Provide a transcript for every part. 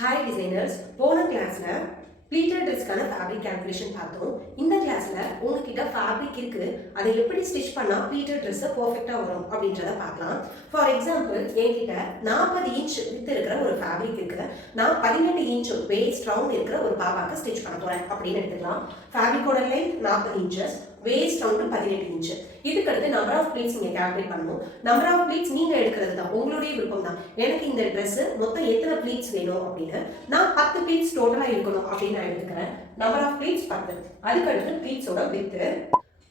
Hi designers, போன கிளாஸ்ல pleated dressக்கான fabric calculation பார்த்தோம். இந்த கிளாஸ்ல உங்ககிட்ட fabric இருக்கு, அதை எப்படி ஸ்டிச் பண்ணா pleated dress பெர்ஃபெக்ட்டா வரும் அப்படின்றத பார்க்கலாம். ஃபார் எக்ஸாம்பிள் என்கிட்ட 40 இன்ச் வித் இருக்கிற ஒரு fabric இருக்கு. நான் 18 இன்ச் waist round இருக்கிற ஒரு பாப்பாக்கு ஸ்டிச் பண்ண போறேன் அப்படின்னு எடுத்துக்கலாம். fabricோட length 40 inches, waist round 18 inch. இதுக்கு அடுத்து நம்பர் ஆஃப் ப்ளீட்ஸ் நீங்க கால்குலேட் பண்ணணும். நம்பர் ஆஃப் ப்ளீட்ஸ் நீங்க எடுக்கிறது தான், உங்களுடைய விருப்பம் தான். எனக்கு இந்த Dress மொத்தம் எத்தனை ப்ளீட்ஸ் வேணும் அப்படின்னு நான் 10 ப்ளீட்ஸ் டோட்டலா இருக்கணும் அப்படின்னு நான் எடுத்துக்கிறேன். Number of pleats 10. அதுக்கு அடுத்து ப்ளீட்ஸோட வித்.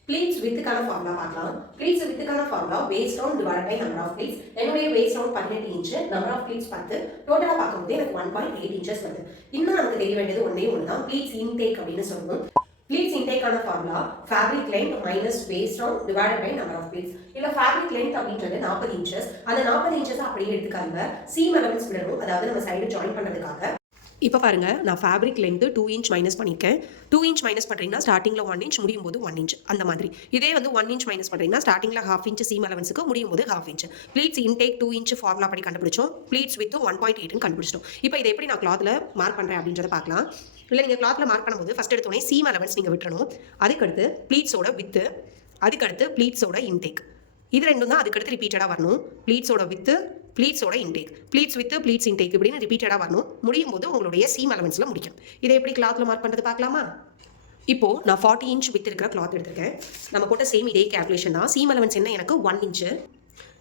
ப்ளீட்ஸ் வித்துக்கான ஃபார்முலா பார்க்கலாம். ப்ளீட்ஸ் வித்துக்கான formula waist round divided by number of pleats. என்னுடைய waist round 18 inch, number of pleats 10. டோட்டலா பார்க்கும்போது எனக்கு 1.8 இன்ச்சஸ் வருது. இன்னும் நமக்கு தெரிய வேண்டியது ஒண்ணே ஒன்று தான், ப்ளீட்ஸ் இன்டேக் அப்படின்னு சொல்லணும். Pleats intake ஆன formula fabric length minus waist round divided by number of pleats. இல்ல fabric length அப்படின்றது 40 inches. அந்த 40 inches அப்படியே எடுத்துக்காங்க. seam allowance விடணும், அதாவது நம்ம சைடு ஜாயின் பண்றதுக்காக. இப்போ பாருங்க, நான் ஃபேப்ரிக் லென்த் 2 இன்ச் மைனஸ் பண்ணியிருக்கேன். 2 இன்ச் மைனஸ் பண்ணுறீங்கன்னா ஸ்டார்டிங்கில் 1 இன்ச், முடியும் போது 1 இன்ச், அந்த மாதிரி. இதே வந்து 1 இன்ச் மைனஸ் பண்ணுறீங்கன்னா ஸ்டார்டிங்கில் 1/2 இன்ச் சீம் அலவன்ஸுக்கு, முடியும் போது 1/2 inch. Pleats intake 2 inch formula படி கண்டுபிடிச்சோம். ப்ளீட்ஸ் வித் 1.8 கண்டுபிடிச்சிட்டோம். இப்போ இதை எப்படி நான் கிளாத்தில் மார்க் பண்ணுறேன் அப்படின்றத பார்க்கலாம். இல்லை நீங்கள் கிளாத்தில் மார்க் பண்ணும்போது ஃபஸ்ட் எடுத்தோடனே சீம் அலவன்ஸ் நீங்கள் விட்டுறணும். அதுக்கடுத்து ப்ளீட்ஸோட வித்து, அதுக்கடுத்து ப்ளீட்ஸோட இன்டேக், இது ரெண்டும் தான் அதுக்கடுத்து ரிப்பீட்டடாக வரணும். ப்ளீட்ஸோட வித்து, ப்ளீட்ஸோட intake, pleats width pleats intake இப்படின்னு ரிப்பீட்டடாக வரணும். முடியும் போது உங்களுடைய சீம் அலவன்ஸில் முடிக்கும். இதை எப்படி கிளாத்தில் மார்க் பண்ணுறது பார்க்கலாமா? இப்போது நான் 40 இன்ச் வித் இருக்கிற கிளாத் எடுத்திருக்கேன். நம்ம போட்ட சேம் இதே கேல்குலேஷன் தான். சீம் அலவன்ஸ் என்ன, எனக்கு 1 inch.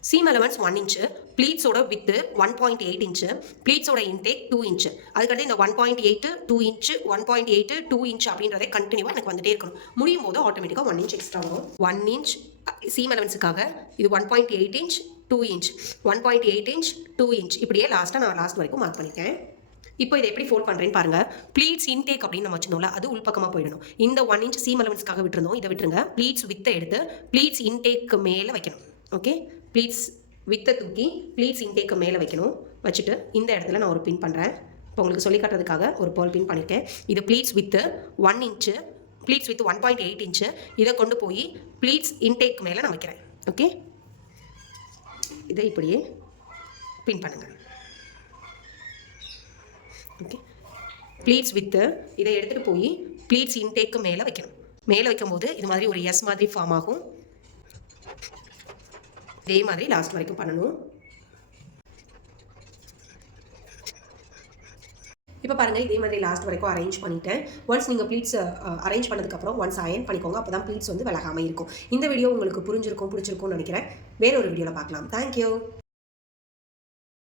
Seam allowance 1 inch, ப்ளீட்ஸோட with 1.8 inch, ப்ளீட்ஸோட intake 2 inch. அதுக்கடுத்து இந்த 1.8 2 இன்ச்சு 1.8 2 இன்ச் அப்படின்றதே கண்டினியூவாக எனக்கு வந்துட்டே இருக்கணும். முடியும் போது ஆட்டோமேட்டிக்காக 1 இன்ச் எக்ஸ்ட்ரா வரும். 1 இன்ச் சீம் அலவன்ஸுக்காக, இது 1.8 இன்ச் 2 இன்ச், 1.8 இன்ச் 2 இன்ச், இப்படியே நான் லாஸ்ட் வரைக்கும் மார்க் பண்ணியிருக்கேன். இப்போ இதை எப்படி ஃபோல்ட் பண்ணுறேன்னு பாருங்கள். ப்ளீட்ஸ் இன்டேக் அப்படின்னு நம்ம வச்சிருந்தோம்ல, அது உள்பக்கமாக போயிடணும். இந்த 1 இன்ச் சீம் அலவன்ஸ்க்காக விட்டுருந்தோம், இதை விட்டுருங்க. ப்ளீட்ஸ் வித்தை எடுத்து ப்ளீட்ஸ் இன்டேக்கு மேலே வைக்கணும். ஓகே, ப்ளீட்ஸ் வித்தை தூக்கி ப்ளீட்ஸ் இன்டேக்கு மேலே வைக்கணும். வச்சுட்டு இந்த இடத்துல நான் ஒரு பின் பண்ணுறேன். இப்போ உங்களுக்கு சொல்லி காட்டுறதுக்காக ஒரு பேர்ல் பின் பண்ணியிருக்கேன். இது pleats with 1 inch, pleats with 1.8 inch. இதை கொண்டு போய் ப்ளீட்ஸ் இன்டேக் மேலே நான் வைக்கிறேன். ஓகே, இதை இப்படியே பின் பண்ணுங்கள். ஓகே, ப்ளீட்ஸ் வித்து இதை எடுத்துகிட்டு போய் ப்ளீட்ஸ் இன்டேக்கு மேலே வைக்கணும். மேலே வைக்கும்போது இது மாதிரி ஒரு எஸ் மாதிரி ஃபார்ம் ஆகும். இதே மாதிரி லாஸ்ட் வரைக்கும் பண்ணணும். இப்போ பாருங்கள், இதே மாதிரி லாஸ்ட் வரைக்கும் அரேஞ்ச் பண்ணிட்டேன். ஒன்ஸ் நீங்கள் ப்ளீட்ஸ் அரேஞ்ச் பண்ணதுக்கப்புறம் ஒன்ஸ் அயன் பண்ணிக்கோங்க, அப்போ தான் ப்ளீட்ஸ் வந்து விலகாமல் இருக்கும். இந்த வீடியோ உங்களுக்கு புரிஞ்சிருக்கும், பிடிச்சிருக்கும்னு நினைக்கிறேன். வேற ஒரு வீடியோவில் பார்க்கலாம். தேங்க்யூ.